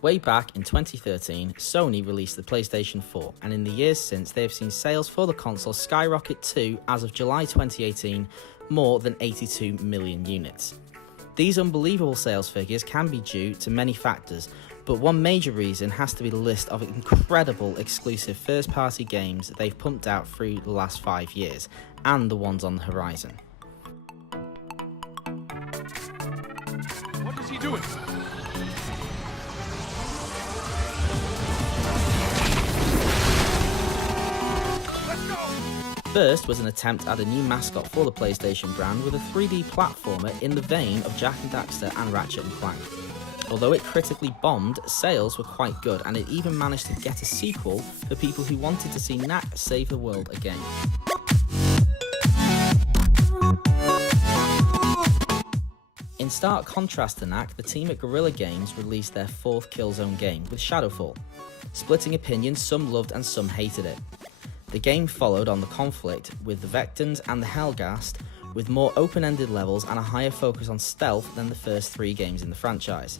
Way back in 2013, Sony released the PlayStation 4, and in the years since they have seen sales for the console skyrocket to, as of July 2018, more than 82 million units. These unbelievable sales figures can be due to many factors, but one major reason has to be the list of incredible exclusive first-party games they've pumped out through the last 5 years, and the ones on the horizon. What is he doing? First was an attempt at a new mascot for the PlayStation brand with a 3D platformer in the vein of Jak and Daxter and Ratchet and Clank. Although it critically bombed, sales were quite good, and it even managed to get a sequel for people who wanted to see Knack save the world again. In stark contrast to Knack, the team at Guerrilla Games released their fourth Killzone game with Shadowfall. Splitting opinions, some loved and some hated it. The game followed on the conflict with the Vectans and the Helghast, with more open-ended levels and a higher focus on stealth than the first 3 games in the franchise.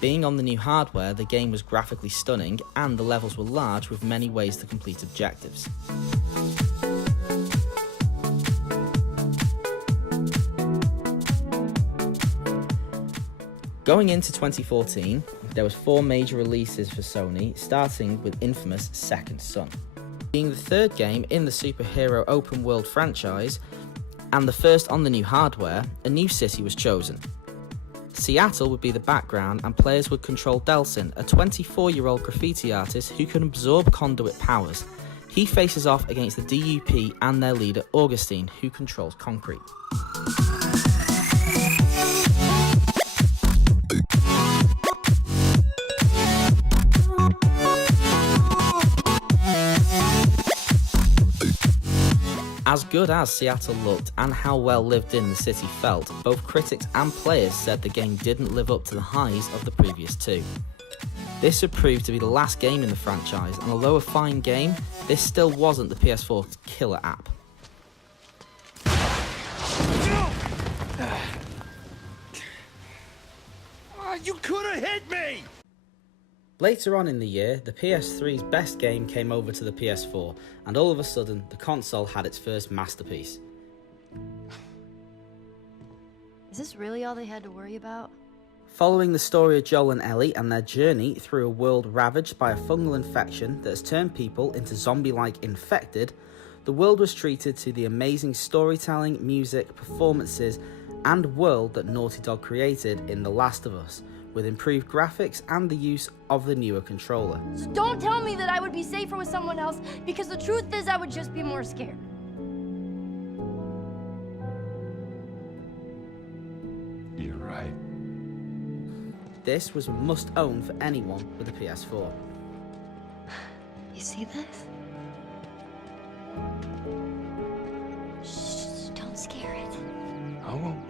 Being on the new hardware, the game was graphically stunning and the levels were large with many ways to complete objectives. Going into 2014, there was 4 major releases for Sony, starting with infamous Second Son. Being the 3rd game in the superhero open world franchise, and the first on the new hardware, a new city was chosen. Seattle would be the background, and players would control Delsin, a 24-year-old graffiti artist who can absorb conduit powers. He faces off against the DUP and their leader Augustine, who controls concrete. As good as Seattle looked and how well lived in the city felt, both critics and players said the game didn't live up to the highs of the previous 2. This would prove to be the last game in the franchise, and although a fine game, this still wasn't the PS4's killer app. You could have hit me! Later on in the year, the PS3's best game came over to the PS4, and all of a sudden, the console had its first masterpiece. Is this really all they had to worry about? Following the story of Joel and Ellie and their journey through a world ravaged by a fungal infection that has turned people into zombie-like infected, the world was treated to the amazing storytelling, music, performances, and world that Naughty Dog created in The Last of Us, with improved graphics and the use of the newer controller. So don't tell me that I would be safer with someone else, because the truth is I would just be more scared. You're right. This was a must-own for anyone with a PS4. You see this? Shh, don't scare it. I won't.